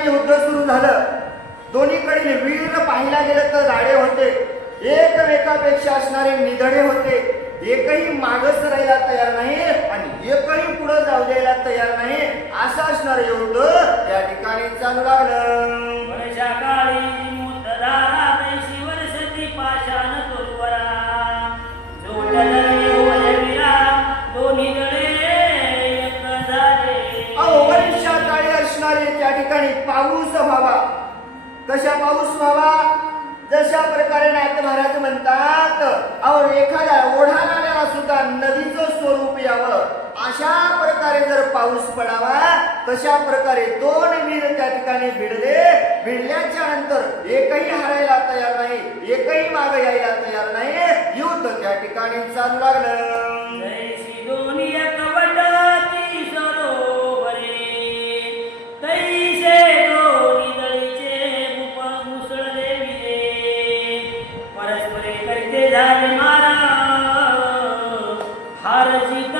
ठिकाणी युद्ध सुरू झालं. दोन्हीकडे वीर पाहिला गेलं तर राडे होते, एकमेकापेक्षा असणारे निधडे होते. एकही मागच राहायला तयार नाही आणि एकही पुढे जाऊ द्यायला तयार नाही. असं असणारे युद्ध त्या ठिकाणी चालू लागलं. वर्षा काळी मुतधारा पैशी वर्षती पाषाण तोरवरा जोडले वयवीरा दोन्ही गळे एक झाले. वर्षा काळी असणारे त्या ठिकाणी पाऊस व्हावा. कशा पाऊस व्हावा? जशा प्रकारे नाथ महाराज म्हणतात, एखाद्या ओढा नाल्याला सुद्धा नदीचं स्वरूप यावं, अशा प्रकारे जर पाऊस पडावा. तशा प्रकारे दोन वीर त्या ठिकाणी भिडले. भिडल्याच्या नंतर एकही हरायला तयार नाही, एकही मागे यायला तयार नाही. युद्ध त्या ठिकाणी चालू लागलं. जैसी दोन्ही कवटाती सरोवरे तैसे दोन्ही दळीचे भूप मुसळले विले परस्परे करते झाले मारा हार जित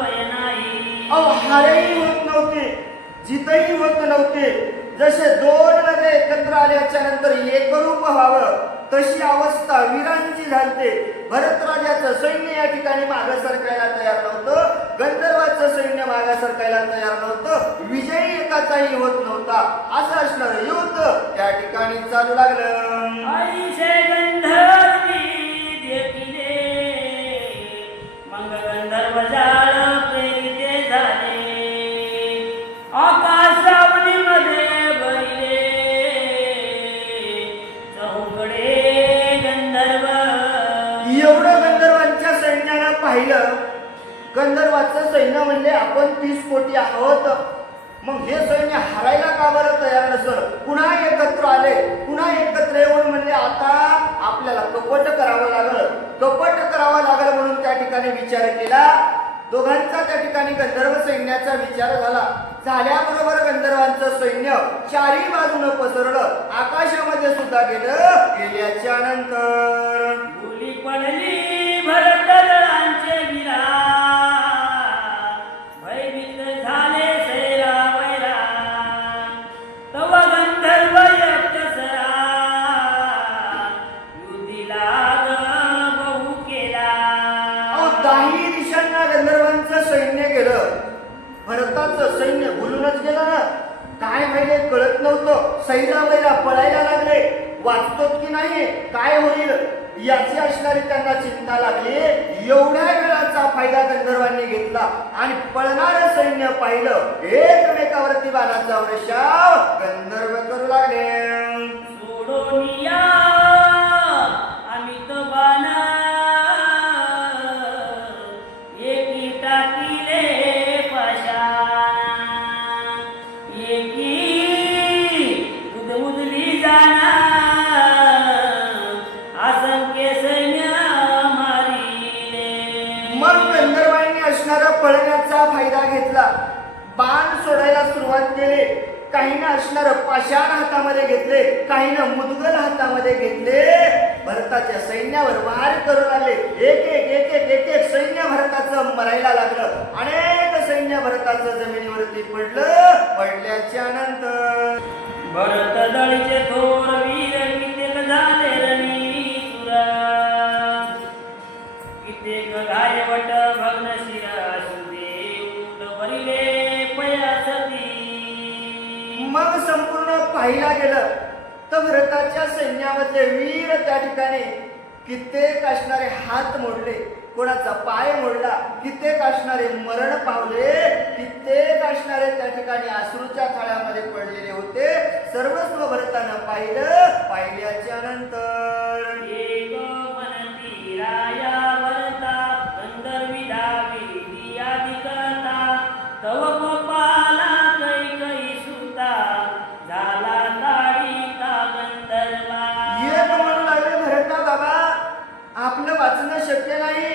पयनाई. हारही होत नव्हते, जितही होत नव्हते. जसे दोन नद्या एकत्र आल्याच्या नंतर एकरूप व्हावं, तशी अवस्था वीरांची झालते. भरत राजाचं सैन्य या ठिकाणी मागे सरकायला तयार नव्हतं, गंधर्वाचं सैन्य मागे सरकायला तयार नव्हतं, विजयी एकाचाही होत नव्हता. असं असणारं युद्ध त्या ठिकाणी चालू लागलं. ऐसे गंधर्वी देखिले मंग गंधर्व जाळ प्रेरिते झाले आकाशावनीमध्ये भरिले चौकडे गंधर्व. एवढं गंधर्वांच्या सैन्याला पाहिलं. गंधर्वाचं सैन्य म्हणजे आपण 30 कोटी आहोत. मग हे सैन्य हरायला का बरं तयार नसलं? पुन्हा एकत्र आले. पुन्हा एकत्र येऊन म्हणले आता आपल्याला कपट करावं लागलं. कपट करावं लागलं म्हणून त्या ठिकाणी विचार केला. दोघांचा त्या ठिकाणी गंधर्व सैन्याचा विचार झाला. झाल्याबरोबर गंधर्वांचं सैन्य चारी बाजूनं पसरलं, आकाशामध्ये सुद्धा गेलं. गेल्याच्या नंतर भुली पडली भरत दळांचे वीरा भयभीत झाले सैरा वैरा तव गंधर्व यक्षसरा युद्धीला बहु केला. दाही दिशांना गंधर्वांचं सैन्य गेलं. भरताचं सैन्य भुलूनच गेलं ना. काय व्हायले कळत नव्हतं. सैरा वैरा पळायला लागले. वाचतो की नाही, काय होईल याची असणारी त्यांना चिंता लागली. एवढ्या वेळाचा फायदा गंधर्वांनी घेतला आणि पळणारं सैन्य पाहिलं. एकमेकावरती बाणाचा वर्षाव गंधर्व करू लागले. सोडून या अमित बाण एकी टाकिले पाषाण एकी उदमुदली जाणा असंख्य सैन्य मारिले. मग गंधर्वांनी असणारा पळण्याचा फायदा घेतला. बाण सोडायला सुरुवात केली. काहींना असणारं पाषाण हातामध्ये घेतले, काहींना मुदगल हातामध्ये घेतले. भरताच्या सैन्यावर वार करू लागले. एक एक एक एक एक एक सैन्य भरताचं मरायला लागलं. अनेक सैन्य भरताचं जमिनीवरती पडलं. पडल्याच्या नंतर भरत दळीचे थोर वीर कित्येक झाले रणीसुरा कित्येक घायवट भग्न शिरा सुदेव वरिले पयासती. मग संपूर्ण पाहिला गेलं तर भरताच्या सैन्यामध्ये वीर त्या ठिकाणी कित्येक असणारे हात मोडले, कोणाचा पाय मोडला, कित्येक असणारे मरण पावले, कित्येक असणारे त्या ठिकाणी अश्रूच्या थाळ्यामध्ये पडलेले होते. सर्वस्व भरतानं पाहिलं. पाहिल्याच्या नंतर एक म्हणती राया भरता गंधर्वी धावी दियादिकता तव गोपाला कैकई सुता झाला ताडिता गंधर्वा. एक म्हणू लागले भरता बाबा आपलं वाचणं शक्य नाही.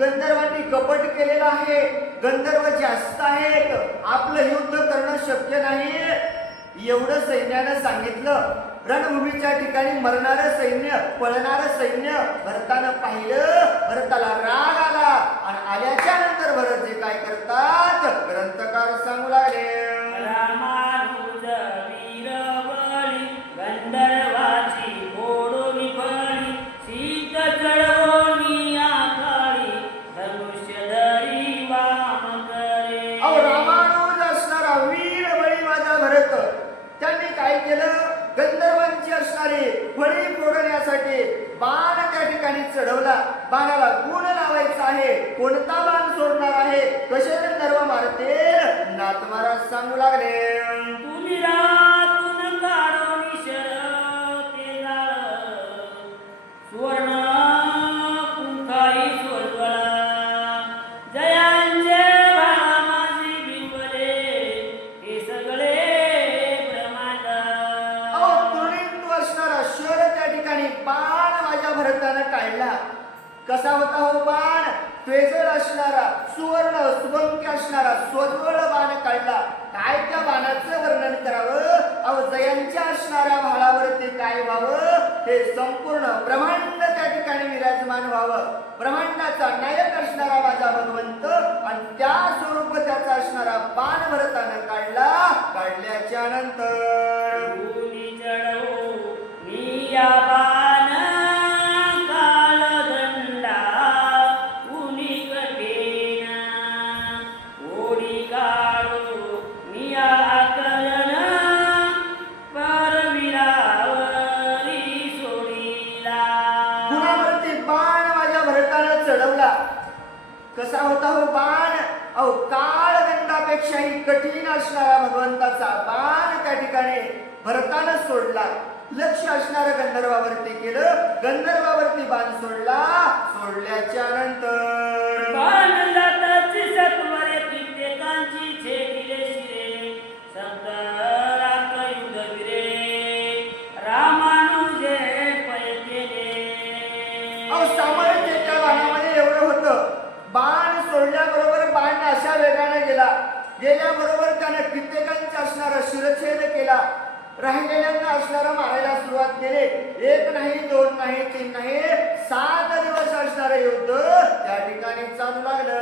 गंधर्वांनी कपट केलेलं आहे. गंधर्व जास्त आहेत. आपलं युद्ध करणं शक्य नाही. एवढं सैन्यानं सांगितलं. रणभूमीच्या ठिकाणी मरणारं सैन्य, पळणारं सैन्य भरतानं पाहिलं. भरताला राग आला आणि आल्याच्या नंतर भरतजी काय करतात ग्रंथकार सांगू लागले. रामानुज फळी फोडण्यासाठी बाण त्या ठिकाणी चढवला. बाणाला गुण लावायचा आहे. कोणता बाण सोडणार आहे, कसे गंधर्व मारतील, नाथ महाराज सांगू लागले. तुनिरातून काढो निशर ते जाळ, सुवर्ण कुंकाई सोडवळा, जयांचे भाळा माझी बिंबले, हे सगळे ब्रह्मांड. अहो तृणींतू असणारा शर त्या ठिकाणी बाण माझ्या भरतानं काढला. कसा होता हो बाण, त्वेजळ असणारा, सुवर्ण सुबंक असणारा स्वज्वळ बाण काढला. काय त्या बाणाचं वर्णन करावं. अहो जयांच्या असणाऱ्या भाळावरती काय व्हावं, हे संपूर्ण ब्रह्मांड त्या ठिकाणी विराजमान व्हावं. ब्रह्मांडाचा नायक असणारा माझा भगवंत आणि त्या स्वरूप त्याचा असणारा बाण भरतानं काढला. काढल्याच्या नंतर ऊनी चढवू मी या बाण कालदंडा, ऊनी कठीण ओढी काढू मी या आकलन, परवीरावरी सोडीला. गुणावरती बाण माझ्या भरतानं चढवला. कसा होता हो बाण, अहो काळगंधापेक्षाही कठीण असणारा भगवंताचा बाण त्या ठिकाणी भरतानं सोडला. लक्ष असणारं गंधर्वावरती केलं. गंधर्वावरती बाण सोडला. सोडल्याच्या नंतर बाण जाताची सत्वरे कित्येकांची छेदिले शिरे, सप्तरात्र युद्धवीरे रामानुजे पै केले. अहो सामर्थ्य त्या बाणामध्ये एवढं होतं. बाण सोडल्याबरोबर बाण अशा वेगाने गेल्याबरोबर त्यानं कित्येकांचा असणारा शिरछेद केला. राहिलेल्यांना असणारा मारायला सुरुवात केली. एक नाही, दोन नाही, तीन नाही, 7 दिवस असणारं युद्ध त्या ठिकाणी चालू लागलं.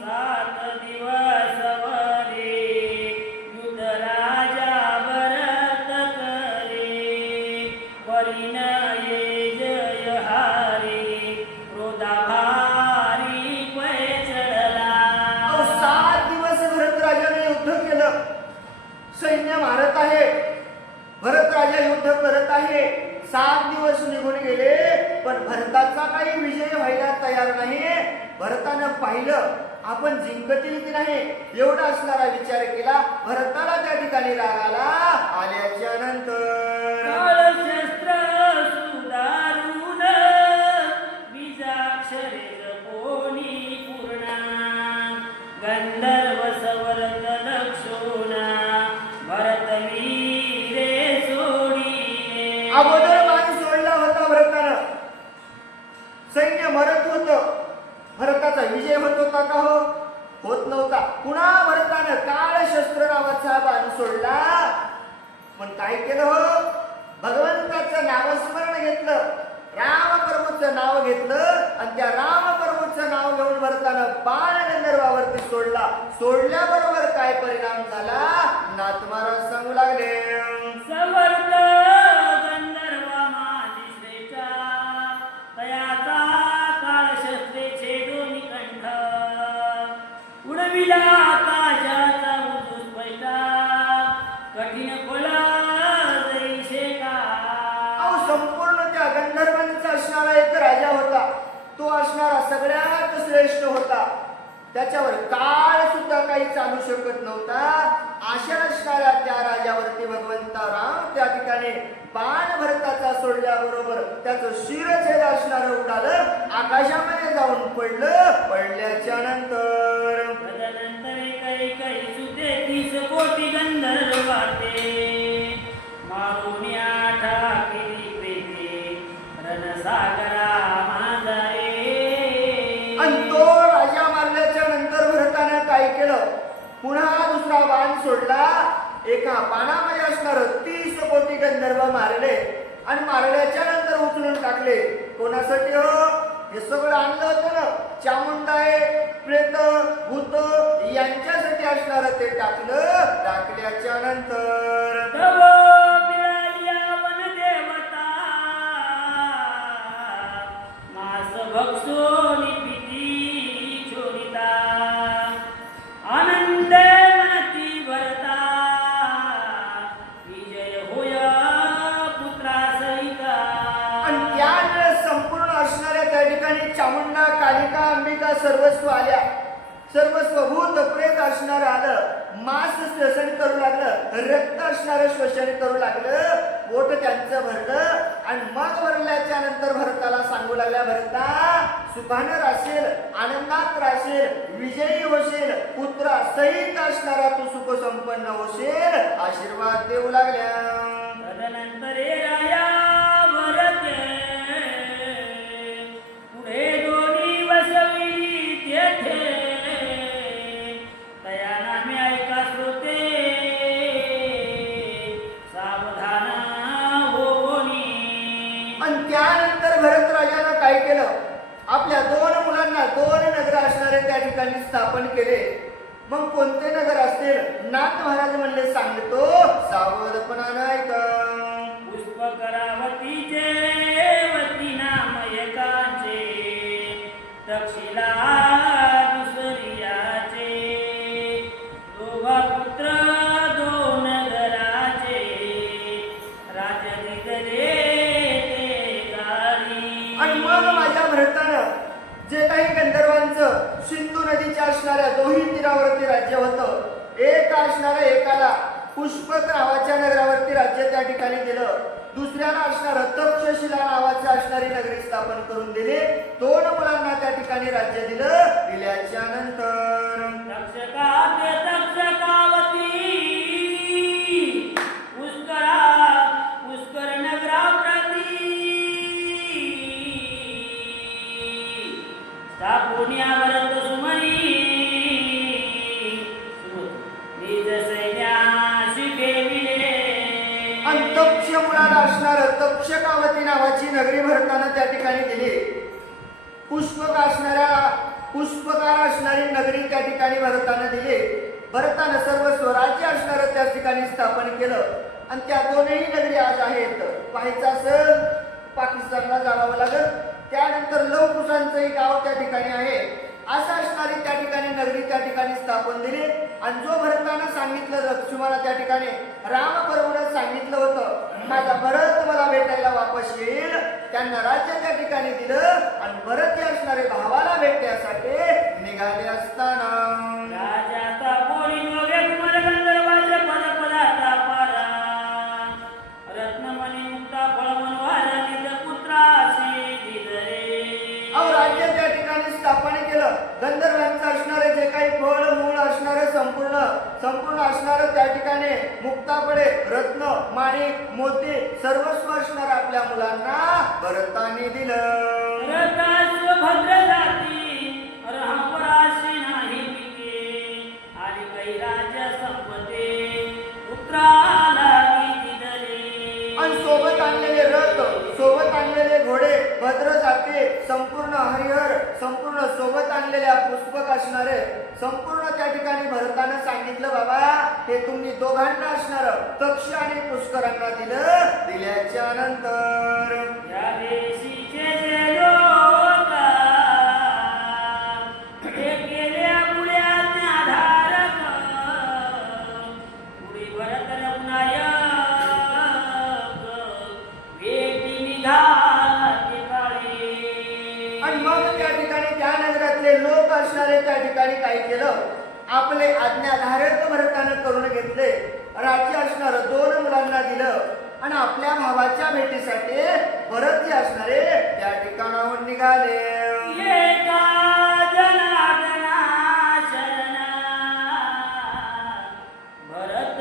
7 दिवस वरे युद्ध राजा भरत करे, परिणये जय हारे, क्रोधा भारी पै चढला. अहो 7 दिवस भरत राजाने युद्ध केलं. सैन्य मारत आहे, भरत राजा युद्ध करत आहे. 7 दिवस निघून गेले पण भरताचा काही विजय व्हायला तयार नाही. भरतानं पाहिलं आपण जिंकतील की नाही एवढा असणारा विचार केला. भरताला त्या ठिकाणी राग आला. आल्याच्या नंतर काळशस्त्र सुधारून बीजाक्षरे जपोनी पूर्णा, गंधर्व सवर्ग लक्षोना, भरतवीरे सोडीले. अगोदर बाण सोडला होता भरतानं. सैन्य मरत होतं. भरताचा विजय होत होता का हो, होत नव्हता. पुन्हा भरतानं काळशस्त्र नावाचा बाण सोडला. पण काय केलं हो, भगवंताचं नामस्मरण घेतलं, रामप्रभूचं नाव घेतलं आणि त्या रामप्रभूचं नाव घेऊन भरतानं बाण गंधर्वावरती सोडला. सोडल्याबरोबर काय परिणाम झाला, नाथ महाराज सांगू लागले. सवर्ग गंधर्व माझी श्रेष्ठा, तयाचा काळशस्त्रे छेदोनी कंठ, उडविला आकाशाचा उजूस पैठा, कठीण फळ जैसे का. अहो संपूर्ण त्या गंधर्वांचा असणारा एक राजा होता. तो असणारा सगळ्यात श्रेष्ठ होता. त्याच्यावर काळ सुद्धा काही चालू शकत नव्हता. अशा असणाऱ्या त्या राजावरती भगवंता राम त्या ठिकाणी बाण भरताचा सोडल्याबरोबर त्याचं शिरछेद असणारं उडालं, आकाशामध्ये जाऊन पडलं. पडल्याच्या नंतर तदनंतर काही सुते 30 कोटी गंधर्व वाटे, मारून आठा केली प्रेते रणसागरा मांजरे. आणि तो राजा मारल्याच्या नंतर भरतानं काय केलं, पुन्हा दुसरा बाण सोडला. एका बाणामध्ये असणार 30 कोटी गंधर्व मारले आणि मारल्याच्या नंतर उचलून टाकले. कोणासाठी हो, हे सगळं आणलं होतं ना, चामुंडाए प्रेत भूत यांच्यासाठी असणार ते टाकलं. टाकल्याच्या नंतर तव मिळाल्या वनदेवता, मास भक्षोनी पिती छोडिता, आनंदे मनती भरता, विजय होय पुत्रा सहिता. सर्वस्व आल्या. सर्वस्व भूत प्रेत असणार आलं, मांस श्वसन करू लागलं, रक्त असणारं श्वसन करू लागलं, पोट त्यांचं भरलं. आणि मग भरल्याच्या नंतर भरताला सांगू लागल्या, भरता सुखानं राहशील, आनंदात राहशील, विजयी होशील, पुत्रा सहित असणारा तू सुख संपन्न होशील, आशीर्वाद देऊ लागल्या. तदनंतर हे राया भरते पुढे दोन्ही बसविली तेथे तया नामे ऐका श्रोते सावधान होनी. आणि त्यानंतर भरत राजानं काय केलं, आपल्या 2 मुलांना 2 नगर असणारे त्या ठिकाणी स्थापन केले. मग कोणते नगर असतील, नाथ महाराज म्हणले सांगतो सावधपणानं ऐका. पुष्पकरावतीचे वती नाम एकाचे तक्षिला दुसरियाचे दोघा पुत्र 2 नगराचे राजा दिगले ते गारी. आणि मग माझ्या भरतानं जे काही गंधर्वांचं सिंधू नदीच्या असणाऱ्या दोही तीरावरती राज्य होतं, एक असणाऱ्या एकाला पुष्पक नावाच्या नगरावरती राज्य त्या ठिकाणी दिलं, दुसऱ्याला असणारं तक्षशिला नावाची असणारी नगरी स्थापन करून दिली. 2 मुलांना त्या ठिकाणी राज्य दिल्याच्या नंतर तक्षकाते तक्षकावती पुष्कर नगराप्रती स्थापुन्या भरत सुमनी निज सैन्याशी घेविले. आणि तक्ष मुलाला असणारं तक्षकावती नावाची नगरी भरताना त्या ठिकाणी दिली. पुष्पकार असणारी नगरी त्या ठिकाणी भरताना दिली. भरतानं सर्व स्वराज्य असणारं त्या ठिकाणी स्थापन केलं. आणि त्या 2ही नगरी आज आहेत. पाहायचं असेल पाकिस्तानला जावं लागेल. त्यानंतर लवकुशांचंही गाव त्या ठिकाणी आहे. असं असणारी त्या ठिकाणी नगरी त्या ठिकाणी स्थापन दिली. आणि जो भरतानं सांगितलं, लक्ष्मणाला त्या ठिकाणी राम बरोबरच सांगितलं होतं माझा भरत मला भेटायला वापस येईल, त्यांना राज्य त्या ठिकाणी दिलं. आणि भरत हे असणारे भावाला भेटण्यासाठी निघाले असताना राजाचा पोरी नव्हे कुमार गंधर्वाचे पद पदार्था पारा रत्नमणी मुक्ता फळ मनोहर निज पुत्रासी दिले. अहो राज्य त्या ठिकाणी स्थापन केलं. गंधर्वांचं असणारे जे काही फळ मूळ असणारे संपूर्ण असणारं त्या ठिकाणी मुक्तापडे रत्न माणिक मोती सर्वस्व असणार आपल्या मुलांना भरताने दिलं. रतास भद्र जाती रहपराशी नाही पिके आणि काही राज्य संपते पुत्राला दिले. आणि सोबत आणलेले रथ, सोबत आणलेले घोडे, भद्र जाते, संपूर्ण हरिहर, संपूर्ण सोबत आणलेल्या पुष्पक असणारे संपूर्ण त्या ठिकाणी भरतानं सांगितलं बाबा हे तुम्ही दोघांना असणार तक्ष आणि पुष्करांना दिल्याच्या नंतर या देशीचे जे लोक हे गेल्या मुळ्याचे आधारक पुढे भरत रघुनायक भेटी निघाला ते काळी. आणि मग त्या ठिकाणी त्या नगरातले लोक असणारे त्या ठिकाणी काय केलं, आपले आज्ञाधारक भरतानं करून घेतले. राज्य असणार 2 मुलांना दिलं. आणि आपल्या भावाच्या भेटीसाठी भरत जे असणारे त्या ठिकाणाहून निघाले. एका जनार्दना शरण भरत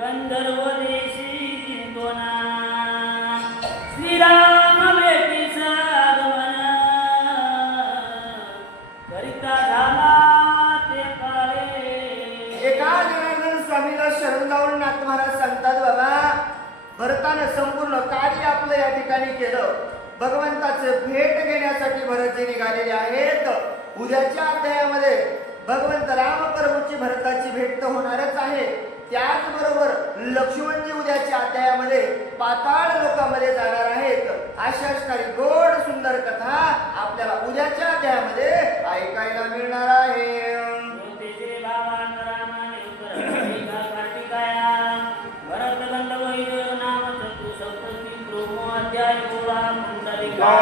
गंधर्व देशी जिंतोना श्रीराम भेटीस आगमन करिता झाला ते काळे. एका जनार्दन स्वामीला शरण जाऊन नाथ महाराज सांगतात बाबा भरतानं संपूर्ण कार्य आपलं या ठिकाणी केलं. भगवंताचे भेट घेण्यासाठी भरतजी निघालेले आहेत. उद्याच्या अध्यायामध्ये भगवंत राम प्रभूची भरताची भेट तर होणारच आहे. त्याचबरोबर लक्ष्मणजी उद्याच्या अध्यायामध्ये पाताळ लोकांमध्ये जाणार आहेत. अशी असणारी गोड सुंदर कथा आपल्याला उद्याच्या अध्यायामध्ये ऐकायला मिळणार आहे. तेजे भावान रामाने उत्तर कार्तिकाया भरत गंधर्व नाम चतुसप्तती ब्रह्मोध्याय गोळा पुंडलिका.